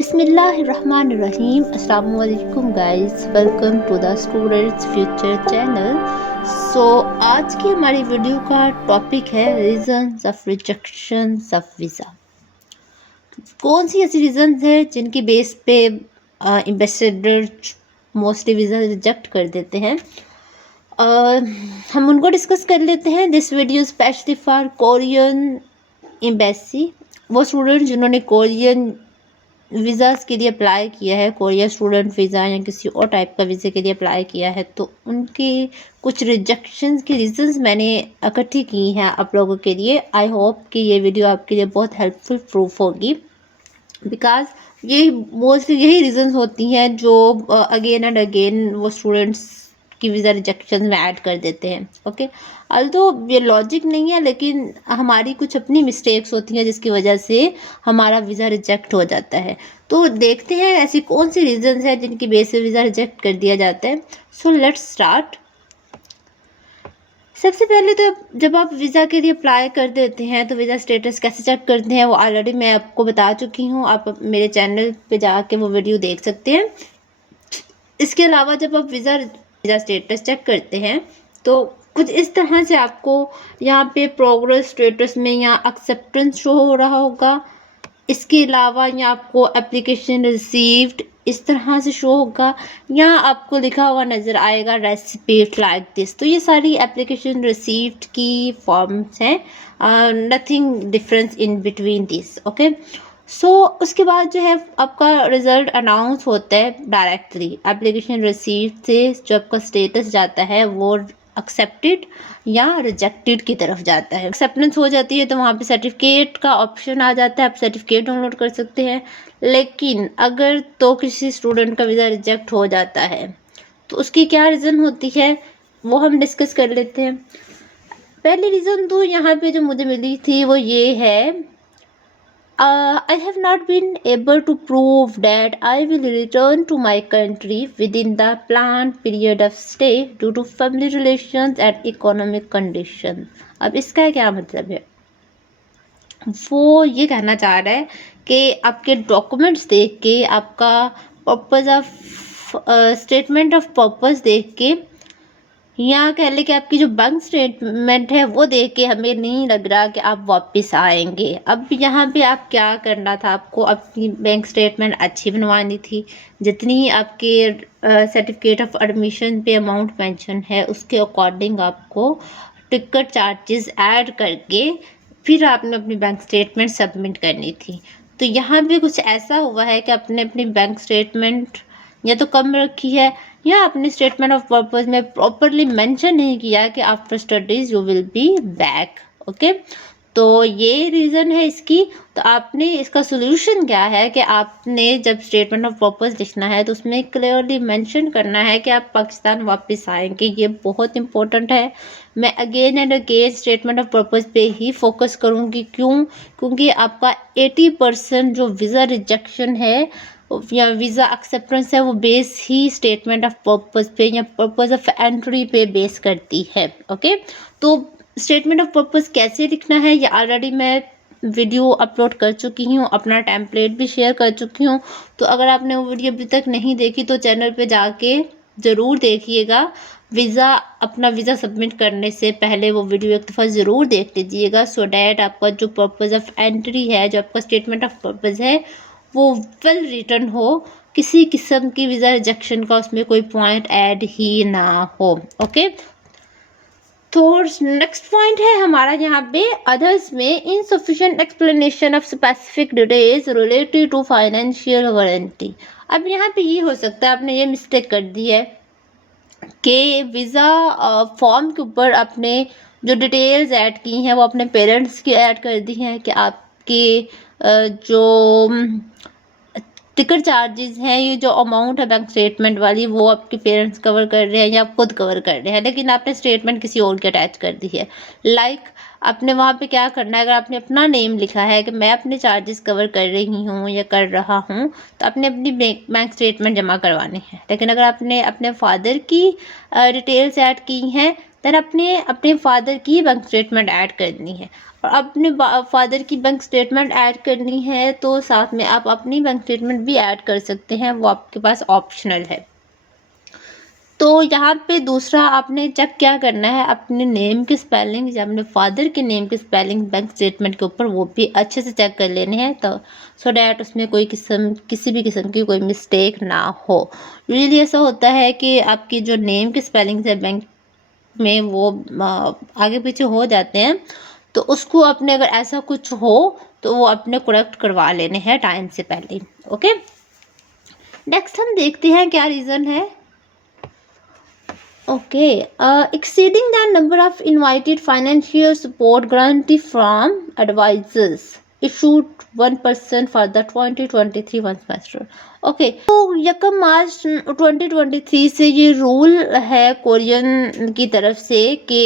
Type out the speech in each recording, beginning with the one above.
बिस्मिल्लाहिर्रहमानिर्रहीम। अस्सलाम वालेकुम guys, welcome to the students future channel. आज की हमारी वीडियो का टॉपिक है reasons of rejections of visa. कौन सी ऐसी रीजंस है जिनकी बेस पे एम्बेसडर मोस्टली वीज़ा रिजेक्ट कर देते हैं। हम उनको डिस्कस कर लेते हैं। This video specially for Korean embassy, वो स्टूडेंट जिन्होंने कोरियन वीज़ाज़ के लिए अप्लाई किया है, कोरिया स्टूडेंट वीज़ा या किसी और टाइप का वीज़े के लिए अप्लाई किया है, तो उनकी कुछ रिजेक्शंस की रीजंस मैंने इकट्ठी की हैं आप लोगों के लिए। आई होप कि ये वीडियो आपके लिए बहुत हेल्पफुल प्रूफ होगी, बिकॉज ये मोस्टली यही रीजंस होती हैं जो अगेन एंड अगेन वो स्टूडेंट्स की वीज़ा रिजेक्शन में ऐड कर देते हैं। ओके, तो ये लॉजिक नहीं है, लेकिन हमारी कुछ अपनी मिस्टेक्स होती हैं जिसकी वजह से हमारा वीज़ा रिजेक्ट हो जाता है। तो देखते हैं ऐसी कौन सी रीजंस है जिनकी बेस पे वीज़ा रिजेक्ट कर दिया जाता है। So let's start. सबसे पहले तो जब आप वीज़ा के लिए अप्लाई कर देते हैं तो वीज़ा स्टेटस कैसे चेक करते हैं वो ऑलरेडी मैं आपको बता चुकी हूँ। आप मेरे चैनल पे जाके वो वीडियो देख सकते हैं। इसके अलावा जब आप वीज़ा स्टेटस चेक करते हैं तो कुछ इस तरह से आपको यहाँ पे प्रोग्रेस स्टेटस में या एक्सेप्टेंस शो हो रहा होगा। इसके अलावा यहाँ आपको एप्लीकेशन रिसीव्ड इस तरह से शो होगा, यहाँ आपको लिखा हुआ नज़र आएगा रेसिपीट लाइक दिस। तो ये सारी एप्लीकेशन रिसीव्ड की फॉर्म्स हैं, nothing difference in between this. Okay, उसके बाद जो है आपका रिज़ल्ट अनाउंस होता है डायरेक्टली एप्लीकेशन रिसीव्ड से। जो आपका स्टेटस जाता है वो एक्सेप्टेड या रिजेक्टेड की तरफ जाता है। एक्सेप्टेंस हो जाती है तो वहाँ पे सर्टिफिकेट का ऑप्शन आ जाता है, आप सर्टिफिकेट डाउनलोड कर सकते हैं। लेकिन अगर तो किसी स्टूडेंट का वीज़ा रिजेक्ट हो जाता है तो उसकी क्या रीज़न होती है वो हम डिस्कस कर लेते हैं। पहली रीज़न तो यहाँ पे जो मुझे मिली थी वो ये है, I have not been able to prove that I will return to my country within the planned period of stay due to family relations and economic conditions। अब इसका क्या मतलब है? वो ये कहना चाह रहा है कि आपके डॉक्यूमेंट्स देख के, आपका purpose of statement of purpose देख के, यहाँ कह ले कि आपकी जो बैंक स्टेटमेंट है वो देख के हमें नहीं लग रहा कि आप वापस आएंगे। अब यहाँ पे आप क्या करना था, आपको अपनी बैंक स्टेटमेंट अच्छी बनवानी थी। जितनी आपके सर्टिफिकेट ऑफ एडमिशन पे अमाउंट मेंशन है उसके अकॉर्डिंग आपको टिकट चार्जेस ऐड करके फिर आपने अपनी बैंक स्टेटमेंट सबमिट करनी थी। तो यहाँ पे कुछ ऐसा हुआ है कि आपने अपनी बैंक स्टेटमेंट या तो कम रखी है या अपने स्टेटमेंट ऑफ पर्पस में प्रॉपरली मेंशन नहीं किया कि after studies you will be back. Okay, तो ये रीज़न है इसकी। तो आपने इसका सोल्यूशन क्या है कि आपने जब स्टेटमेंट ऑफ पर्पस लिखना है तो उसमें क्लियरली मेंशन करना है कि आप पाकिस्तान वापस आएंगे। ये बहुत इंपॉर्टेंट है। मैं again and again statement of purpose पे ही फोकस करूँगी। क्योंकि आपका 80% जो वीज़ा रिजेक्शन है या वीज़ा एक्सेप्टेंस है वो base he statement of purpose पे या पर्पस ऑफ एंट्री पे बेस करती है। ओके, तो स्टेटमेंट ऑफ पर्पस कैसे लिखना है ये ऑलरेडी मैं वीडियो अपलोड कर चुकी हूँ, अपना टेम्पलेट भी शेयर कर चुकी हूँ। तो अगर आपने वो वीडियो अभी तक नहीं देखी तो चैनल पे जाके ज़रूर देखिएगा। अपना वीज़ा सबमिट करने से पहले वो वीडियो एक दफ़ा ज़रूर देख लीजिएगा, सो डैट आपका जो पर्पस ऑफ एंट्री है, जो आपका स्टेटमेंट ऑफ पर्पस है वो वेल रिटन हो, किसी किस्म की वीज़ा रिजेक्शन का उसमें कोई पॉइंट ऐड ही ना हो। ओके, तो नेक्स्ट पॉइंट है हमारा यहाँ पे अदर्स में insufficient explanation of specific details related to financial warranty. अब यहाँ पे ये हो सकता है आपने ये मिस्टेक कर दी है कि वीज़ा फॉर्म के ऊपर आपने जो डिटेल्स ऐड की हैं वो अपने पेरेंट्स की ऐड कर दी हैं कि आपके जो टिकट चार्जेस हैं, ये जो अमाउंट है बैंक स्टेटमेंट वाली वो आपके पेरेंट्स कवर कर रहे हैं या आप खुद कवर कर रहे हैं, लेकिन आपने स्टेटमेंट किसी और की अटैच कर दी है। आपने वहाँ पे क्या करना है, अगर आपने अपना नेम लिखा है कि मैं अपने चार्जेस कवर कर रही हूँ या कर रहा हूँ, तो आपने अपनी बैंक स्टेटमेंट जमा करवानी है। लेकिन अगर आपने अपने फादर की डिटेल्स ऐड की हैं देन अपने फादर की बैंक स्टेटमेंट ऐड करनी है। और अपने फादर की बैंक स्टेटमेंट ऐड करनी है तो साथ में आप अपनी बैंक स्टेटमेंट भी ऐड कर सकते हैं, वो आपके पास ऑप्शनल है। तो यहाँ पे दूसरा आपने चेक क्या करना है, अपने नेम की स्पेलिंग या अपने फादर के नेम की स्पेलिंग बैंक स्टेटमेंट के ऊपर वो भी अच्छे से चेक कर लेने हैं, तो सो डैट उसमें किसी भी किस्म की कोई मिस्टेक ना हो। यूजुअली ऐसा होता है कि आपकी जो नेम की स्पेलिंग है बैंक में वो आगे पीछे हो जाते हैं, तो उसको अपने अगर ऐसा कुछ हो तो वो अपने करेक्ट करवा लेने हैं टाइम से पहले। ओके, नेक्स्ट हम देखते हैं क्या रीज़न है। Okay, exceeding the number of invited financial support grantee from advisors issued 1% for the 2023 one semester. Okay, तो 1 मार्च 2023 से ये रूल है कोरियन की तरफ से कि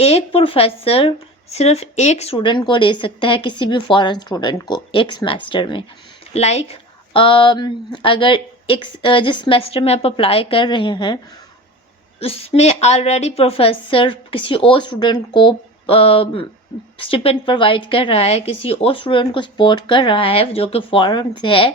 एक प्रोफेसर सिर्फ एक स्टूडेंट को ले सकता है, किसी भी फॉरेन स्टूडेंट को एक सेमेस्टर में। लाइक अगर जिस सेमेस्टर में आप अप्लाई कर रहे हैं उसमें ऑलरेडी प्रोफेसर किसी और स्टूडेंट को स्टिपेंड प्रोवाइड कर रहा है, किसी और स्टूडेंट को सपोर्ट कर रहा है जो कि फॉरेन से है,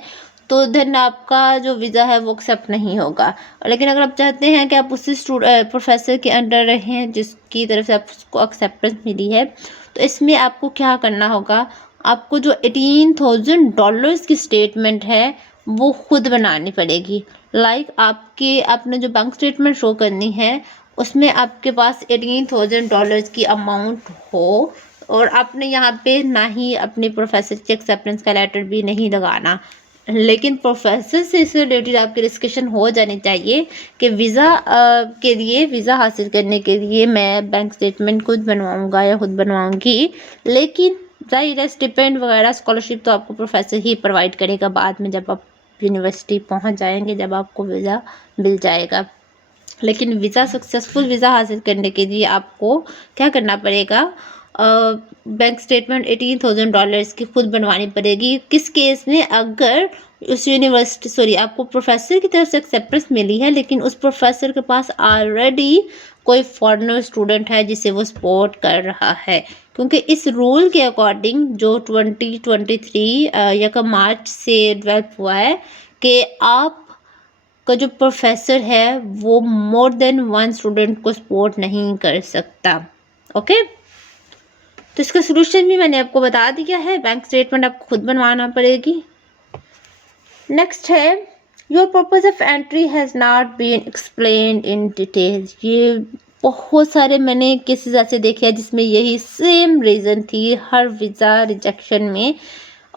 तो देन आपका जो वीज़ा है वो एक्सेप्ट नहीं होगा। लेकिन अगर आप चाहते हैं कि आप उसी प्रोफेसर के अंडर रहें जिसकी तरफ से आपको एक्सेप्टेंस मिली है, तो इसमें आपको क्या करना होगा, आपको जो $18,000 की स्टेटमेंट है वो खुद बनानी पड़ेगी। लाइक आपने जो बैंक स्टेटमेंट शो करनी है उसमें आपके पास $18,000 की अमाउंट हो, और आपने यहाँ पे ना ही अपने प्रोफेसर की एक्सेप्टेंस का लेटर भी नहीं लगाना, लेकिन प्रोफेसर से इससे रिलेटेड आपकी डिस्कशन हो जानी चाहिए कि वीज़ा के लिए, वीज़ा हासिल करने के लिए मैं बैंक स्टेटमेंट खुद बनवाऊँगा या खुद बनवाऊँगी, लेकिन ज़ाहिर है स्टिपेंड वगैरह स्कॉलरशिप तो आपको प्रोफेसर ही प्रोवाइड करेगा बाद में जब आप यूनिवर्सिटी पहुंच जाएंगे, जब आपको वीज़ा मिल जाएगा। लेकिन वीज़ा सक्सेसफुल वीज़ा हासिल करने के लिए आपको क्या करना पड़ेगा, बैंक स्टेटमेंट $18,000 की खुद बनवानी पड़ेगी। किस केस में, अगर उस यूनिवर्सिटी आपको प्रोफेसर की तरफ से एक्सेप्टेंस मिली है लेकिन उस प्रोफेसर के पास ऑलरेडी कोई फॉरेनर स्टूडेंट है जिसे वो सपोर्ट कर रहा है, क्योंकि इस रूल के अकॉर्डिंग जो 2023 1 मार्च से डेवलप हुआ है कि आप का जो प्रोफेसर है वो मोर देन 1 स्टूडेंट को सपोर्ट नहीं कर सकता। ओके, तो इसका सोल्यूशन भी मैंने आपको बता दिया है, बैंक स्टेटमेंट आपको खुद बनवाना पड़ेगी। नेक्स्ट है, your purpose of entry has not been explained in detail. ये बहुत सारे मैंने केसेस ऐसे देखे हैं जिसमें यही सेम रीज़न थी हर वीज़ा रिजेक्शन में,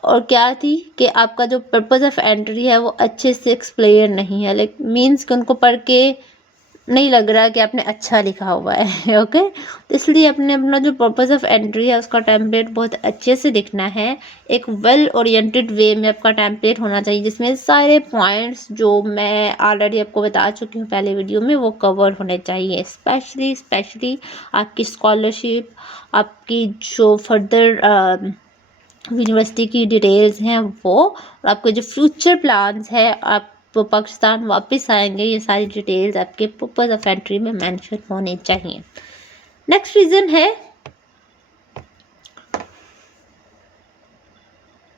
और क्या थी कि आपका जो पर्पज ऑफ एंट्री है वो अच्छे से एक्सप्लेन नहीं है, लाइक मीन्स कि उनको पढ़ के नहीं लग रहा कि आपने अच्छा लिखा हुआ है। ओके, तो इसलिए अपना जो पर्पस ऑफ एंट्री है उसका टेम्पलेट बहुत अच्छे से लिखना है, एक वेल ओरिएंटेड वे में आपका टेम्पलेट होना चाहिए जिसमें सारे पॉइंट्स जो मैं ऑलरेडी आपको बता चुकी हूँ पहले वीडियो में वो कवर होने चाहिए। स्पेशली आपकी स्कॉलरशिप, आपकी जो फर्दर यूनिवर्सिटी की डिटेल्स हैं वो, और आपके जो फ्यूचर प्लान्स है, आप पाकिस्तान वापस आएंगे, ये सारी डिटेल्स आपके पर्पस ऑफ एंट्री में मेंशन होने चाहिए। नेक्स्ट रीज़न है,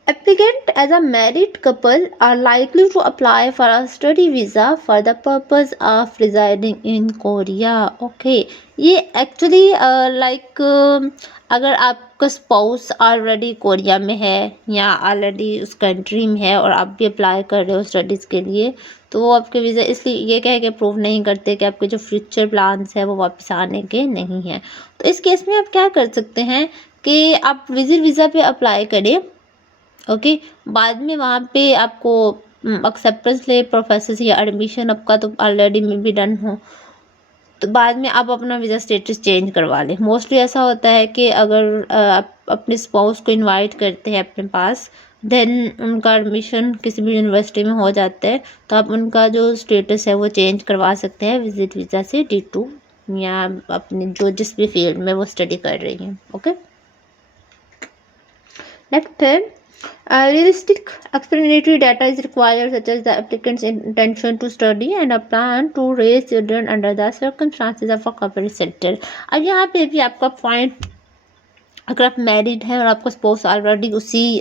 applicant as a married couple are likely to apply for a study visa for the purpose of residing in Korea. Okay, ये एक्चुअली लाइक अगर आपका स्पाउस ऑलरेडी कोरिया में है या ऑलरेडी उस कंट्री में है और आप भी अप्लाई कर रहे हो स्टडीज़ के लिए, तो वो आपके वीज़ा इसलिए ये कह के प्रूव नहीं करते कि आपके जो फ्यूचर प्लान्स है वो वापस आने के नहीं हैं। तो इस केस में आप क्या कर सकते हैं कि आप विजिट वीज़ा पे अप्लाई करें। ओके, बाद में वहाँ पे आपको एक्सेप्टेंस ले प्रोफेसर से या एडमिशन आपका तो ऑलरेडी में भी डन हो, तो बाद में आप अपना वीज़ा स्टेटस चेंज करवा लें। मोस्टली ऐसा होता है कि अगर आप अपने स्पाउस को इनवाइट करते हैं अपने पास, देन उनका एडमिशन किसी भी यूनिवर्सिटी में हो जाता है, तो आप उनका जो स्टेटस है वो चेंज करवा सकते हैं विजिट वीज़ा से D2 या अपने जो जिस भी फील्ड में वो स्टडी कर रही हैं। ओके, नेक्स्ट है, realistic explanatory data is required, such as the applicant's intention to study and a plan to raise children under the circumstances of a couple center। अब यहाँ पे भी आपका पॉइंट अगर आप मैरिड हैं और आपका स्पाउस ऑलरेडी उसी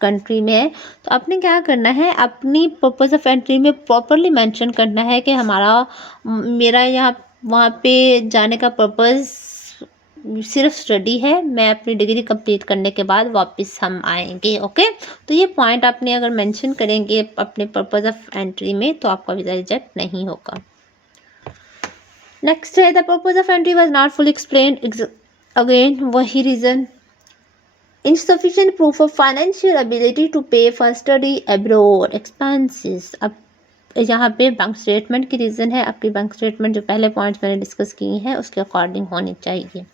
कंट्री में है, तो आपने क्या करना है, अपनी पर्पस ऑफ एंट्री में प्रॉपरली मेंशन करना है कि मेरा यहाँ वहाँ पे जाने का पर्पस सिर्फ स्टडी है, मैं अपनी डिग्री कंप्लीट करने के बाद वापस हम आएंगे। ओके, तो ये पॉइंट आपने अगर मेंशन करेंगे अपने पर्पस ऑफ एंट्री में, तो आपका वीज़ा रिजेक्ट नहीं होगा। नेक्स्ट है, the purpose of entry was not fully explained. Again वही reason, insufficient proof of financial ability to pay for study abroad expenses। अब यहाँ पे बैंक स्टेटमेंट की रीज़न है, आपकी बैंक स्टेटमेंट जो पहले पॉइंट्स मैंने डिस्कस की हैं उसके अकॉर्डिंग होनी चाहिए।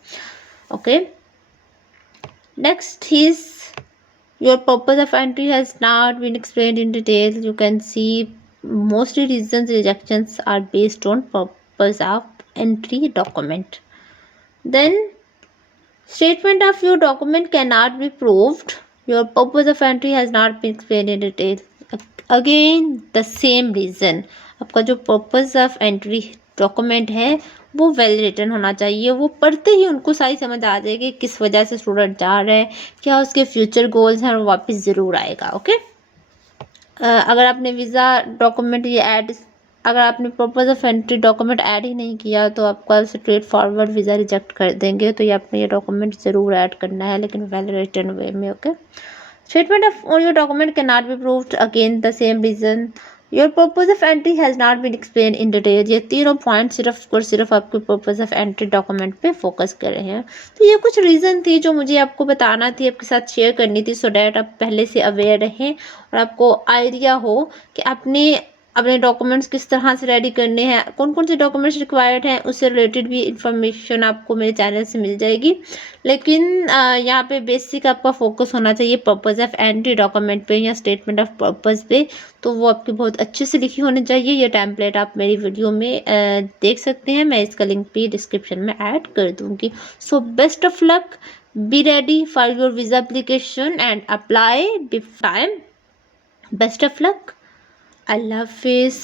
Okay, next is your purpose of entry has not been explained in detail. You can see mostly reasons rejections are based on purpose of entry document. Then statement of your document cannot be proved. Your purpose of entry has not been explained in detail. Again the same reason, आपका जो purpose of entry document है वो well written होना चाहिए। वो पढ़ते ही उनको सारी समझ आ जाएगी किस वजह से स्टूडेंट जा रहा है, क्या उसके फ्यूचर गोल्स हैं, और वापस ज़रूर आएगा। ओके, अगर आपने वीज़ा डॉक्यूमेंट ये ऐड, अगर आपने purpose of entry document add ही नहीं किया तो आपका स्ट्रेट फॉरवर्ड वीज़ा रिजेक्ट कर देंगे। तो ये आपने ये डॉक्यूमेंट ज़रूर ऐड करना है, लेकिन वेल रिटन वे में। Okay, statement of your document can not be proved. Again the same reason, your purpose of entry has not been explain in detail. ये तीनों पॉइंट सिर्फ और सिर्फ आपके पर्पस ऑफ एंट्री डॉक्यूमेंट पे focus कर रहे हैं। तो ये कुछ रीज़न थी जो मुझे आपको बताना थी, आपके साथ शेयर करनी थी, सो डैट आप पहले से अवेयर रहें और आपको आइडिया हो कि अपने डॉक्यूमेंट्स किस तरह से रेडी करने हैं, कौन कौन से डॉक्यूमेंट्स रिक्वायर्ड हैं, उससे रिलेटेड भी इंफॉर्मेशन आपको मेरे चैनल से मिल जाएगी। लेकिन यहाँ पे बेसिक आपका फोकस होना चाहिए पर्पस ऑफ एंट्री डॉक्यूमेंट पे या स्टेटमेंट ऑफ पर्पस पे। तो वो आपकी बहुत अच्छे से लिखी होनी चाहिए। ये टेम्पलेट आप मेरी वीडियो में देख सकते हैं, मैं इसका लिंक भी डिस्क्रिप्शन में ऐड कर दूँगी। So best of luck, be ready for your visa application and apply before time. Best of luck, अल्लाह हाफिज़।